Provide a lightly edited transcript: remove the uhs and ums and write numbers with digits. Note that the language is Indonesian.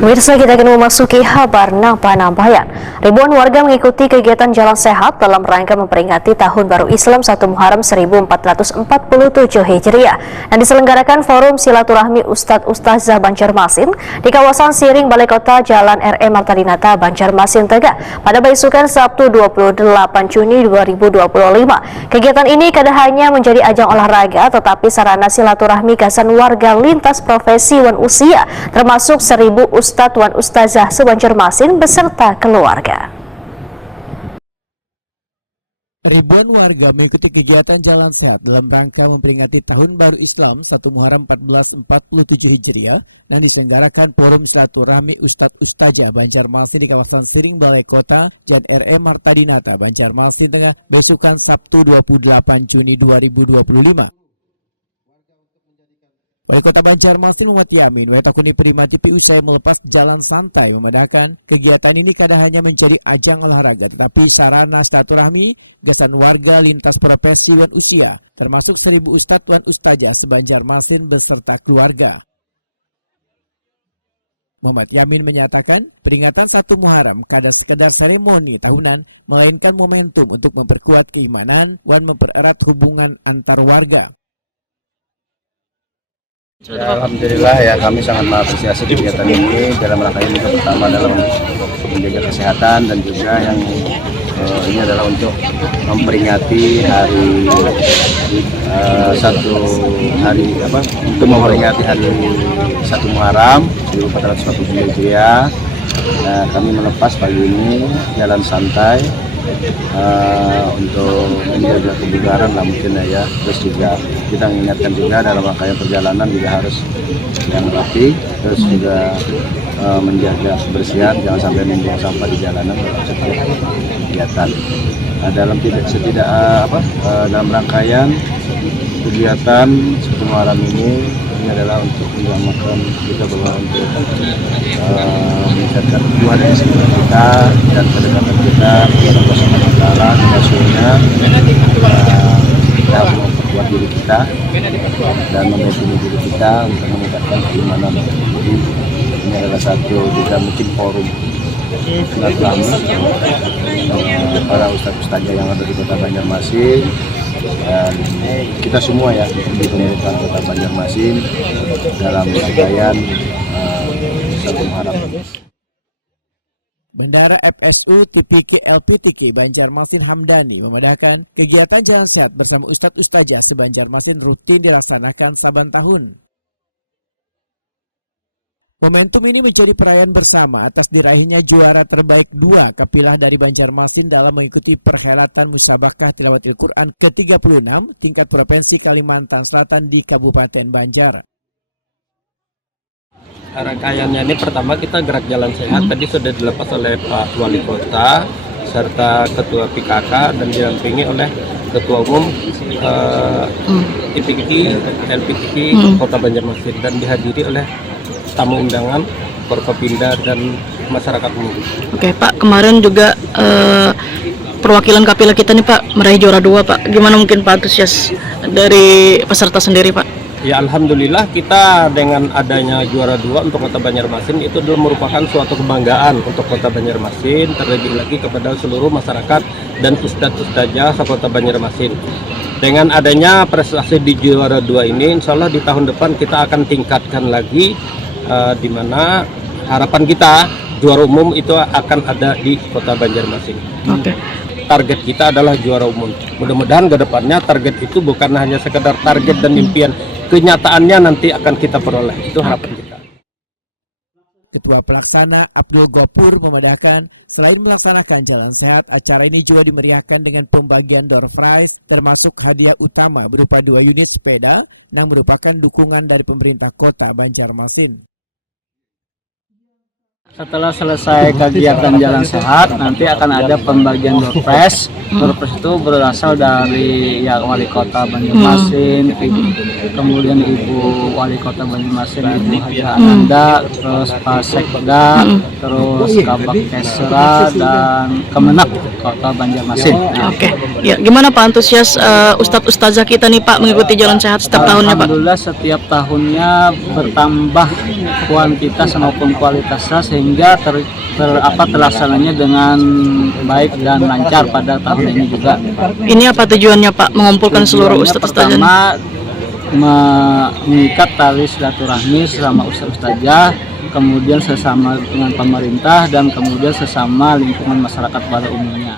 Pemirsa, kita akan memasuki kabar Nambayan. Ribuan warga mengikuti kegiatan Jalan Sehat dalam rangka memperingati Tahun Baru Islam 1 Muharram 1447 Hijriah yang diselenggarakan Forum Silaturahmi Ustadz Ustazah Banjarmasin di kawasan Siring Balai Kota Jalan R.E. Martadinata, Banjarmasin, Tegak pada besukan Sabtu 28 Juni 2025. Kegiatan ini kada hanya menjadi ajang olahraga tetapi sarana silaturahmi gasan warga lintas profesi dan usia, termasuk 1000 Ustadz wan Ustazah se-Banjarmasin beserta keluarga. Ribuan warga mengikuti kegiatan Jalan Sehat dalam rangka memperingati Tahun Baru Islam 1 Muharram 1447 Hijriah yang diselenggarakan Forum Silaturahmi Ustadz Ustazah Banjarmasin di kawasan Siring Balai Kota dan R.E. Martadinata, Banjarmasin, Tengah besukan Sabtu 28 Juni 2025. Wali Kota Banjarmasin Muhammad Yamin takuni prima tipi usai melepas jalan santai memandangkan kegiatan ini kada hanya menjadi ajang olahraga tetapi sarana silaturahmi gasan warga lintas profesi dan usia, termasuk 1000 Ustadz dan Ustazah se-Banjarmasin beserta keluarga. Muhammad Yamin menyatakan peringatan 1 Muharram kada sekedar seremoni tahunan melainkan momentum untuk memperkuat keimanan dan mempererat hubungan antar warga. Ya, alhamdulillah ya, kami sangat mengapresiasi kegiatan ini dalam rangka ini, pertama dalam menjaga kesehatan dan juga yang ini adalah untuk memperingati hari untuk memperingati hari 1 Muharram 1447 Hijriah. Kami melepas pagi ini jalan santai untuk menjaga kebugaran lah mungkin ya. Terus juga kita mengingatkan juga dalam rangkaian perjalanan juga harus yang rapi, terus juga menjaga kebersihan, jangan sampai membuang sampah di jalanan setiap kegiatan. Dalam rangkaian kegiatan 1 Muharram ini adalah untuk menjalankan kita bahwa untuk meningkatkan hubungan dengan sekitar kita dan kedekatan kita kepada Allah Subhanahu wa Ta'ala. Maksudnya kita memperkuat diri kita dan membentuk diri kita untuk meningkatkan keimanan. Jadi ini adalah satu juga mungkin forum silaturahmi para ustadz-ustazah yang ada di Kota Banjarmasin dan kita semua ya di pemerintahan Kota Banjarmasin dalam rangkaian 1 Muharram. Bendara FSU TPK LPTK Banjarmasin Hamdani memandangkan kegiatan Jalan Sehat bersama Ustadz Ustazah se-Banjarmasin rutin dilaksanakan saban tahun. Momentum ini menjadi perayaan bersama atas diraihnya juara terbaik 2 kapilah dari Banjarmasin dalam mengikuti perhelatan musabakah tilawatil Quran ke-36 tingkat Provinsi Kalimantan Selatan di Kabupaten Banjar. Rangkaiannya ini pertama kita gerak Jalan Sehat, tadi sudah dilepas oleh Pak Wali Kota serta Ketua PKK dan didampingi oleh Ketua Umum TPK LPTK Kota Banjarmasin dan dihadiri oleh tamu undangan, Forkopimda dan masyarakat umum. Oke Pak, kemarin juga perwakilan kapilah kita nih Pak meraih juara 2 Pak. Gimana mungkin Pak antusias dari peserta sendiri Pak? Ya alhamdulillah kita dengan adanya juara 2 untuk Kota Banjarmasin itu adalah merupakan suatu kebanggaan untuk Kota Banjarmasin, terlebih lagi kepada seluruh masyarakat dan ustadz-ustazah Kota Banjarmasin. Dengan adanya prestasi di juara 2 ini, insya Allah di tahun depan kita akan tingkatkan lagi, di mana harapan kita juara umum itu akan ada di Kota Banjarmasin. Oke. Target kita adalah juara umum. Mudah-mudahan ke depannya target itu bukan hanya sekedar target dan impian, kenyataannya nanti akan kita peroleh. Itu harapan kita. Ketua Pelaksana Abdul Gopur memandangkan selain melaksanakan Jalan Sehat, acara ini juga dimeriahkan dengan pembagian door prize termasuk hadiah utama berupa 2 unit sepeda yang merupakan dukungan dari pemerintah Kota Banjarmasin. Setelah selesai kegiatan Jalan Sehat, nanti akan ada pembagian door prize. Door prize itu berasal dari wali kota Banjarmasin, kemudian Ibu Wali Kota Banjarmasin, Ibu Haja Ananda, terus Pak Sekda, terus Kabak Kesra, dan Kemenak Kota Banjarmasin. Oke, ya gimana Pak antusias Ustadz Ustazah kita nih Pak mengikuti Jalan Sehat setiap tahunnya Pak? Alhamdulillah setiap tahunnya bertambah kuantitas maupun kualitasnya sehingga terlaksananya dengan baik dan lancar pada tahun ini juga. Ini apa tujuannya Pak? Mengumpulkan seluruh Ustadz Ustazah? Pertama, mengikat tali silaturahmi sesama Ustadz Ustazah, kemudian sesama dengan pemerintah, dan kemudian sesama lingkungan masyarakat pada umumnya.